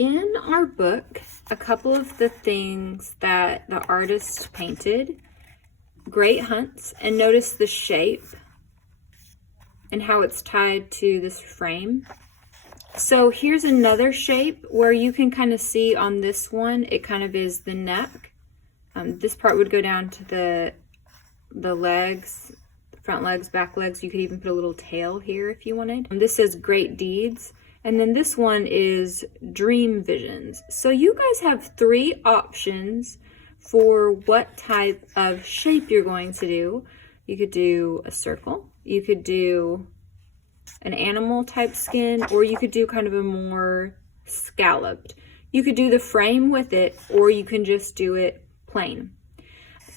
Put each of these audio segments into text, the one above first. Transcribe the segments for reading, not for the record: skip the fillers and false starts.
In our book, a couple of the things that the artist painted, great hunts, and notice the shape and how it's tied to this frame. So here's another shape where you can kind of see on this one, it kind of is the neck. This part would go down to the legs, front legs, back legs. You could even put a little tail here if you wanted. This says great deeds. And then this one is dream visions. So you guys have 3 options for what type of shape you're going to do. You could do a circle, you could do an animal type skin, or you could do kind of a more scalloped. You could do the frame with it, or you can just do it plain.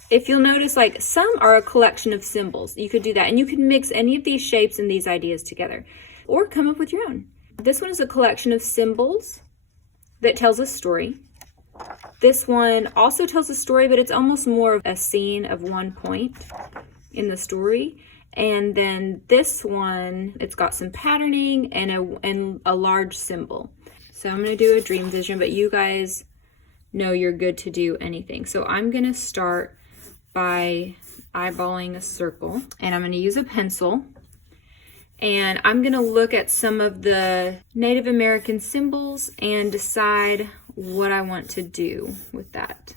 If you'll notice, like some are a collection of symbols. You could do that, and you can mix any of these shapes and these ideas together, or come up with your own. This one is a collection of symbols that tells a story. This one also tells a story, but it's almost more of a scene of one point in the story. And then this one, it's got some patterning and a large symbol. So I'm going to do a dream vision, but you guys know you're good to do anything. So I'm going to start by eyeballing a circle, and I'm going to use a pencil. And I'm going to look at some of the Native American symbols and decide what I want to do with that.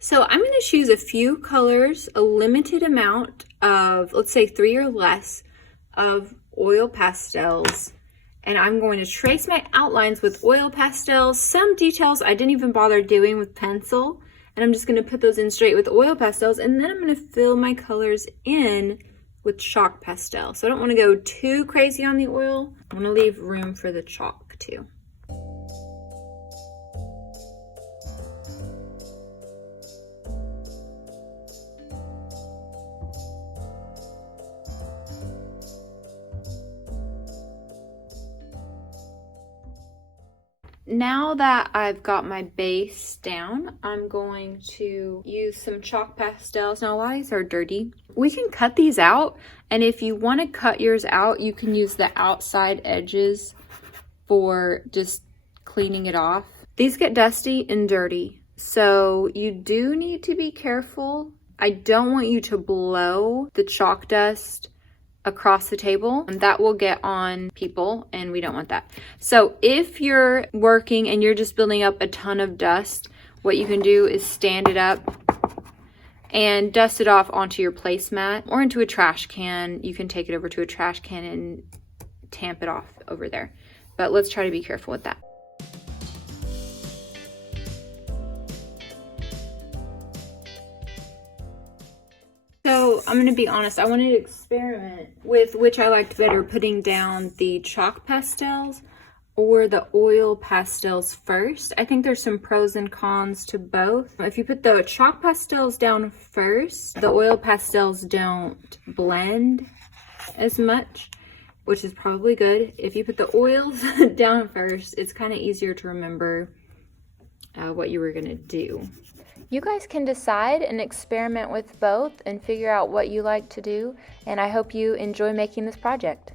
So I'm going to choose a few colors, a limited amount of, let's say 3 or less, of oil pastels. And I'm going to trace my outlines with oil pastels. Some details I didn't even bother doing with pencil. And I'm just going to put those in straight with oil pastels. And then I'm going to fill my colors in with chalk pastel. So I don't want to go too crazy on the oil. I want to leave room for the chalk too. Now that I've got my base down, I'm going to use some chalk pastels. Now a lot of these are dirty. We can cut these out, and if you want to cut yours out, you can use the outside edges for just cleaning it off. These get dusty and dirty, so you do need to be careful. I don't want you to blow the chalk dust across the table, and that will get on people, and we don't want that. So if you're working and you're just building up a ton of dust, what you can do is stand it up and dust it off onto your placemat or into a trash can. You can take it over to a trash can and tamp it off over there. But let's try to be careful with that. So I'm going to be honest, I wanted to experiment with which I liked better, putting down the chalk pastels or the oil pastels first. I think there's some pros and cons to both. If you put the chalk pastels down first, the oil pastels don't blend as much, which is probably good. If you put the oils down first, it's kind of easier to remember what you were going to do. You guys can decide and experiment with both and figure out what you like to do, and I hope you enjoy making this project.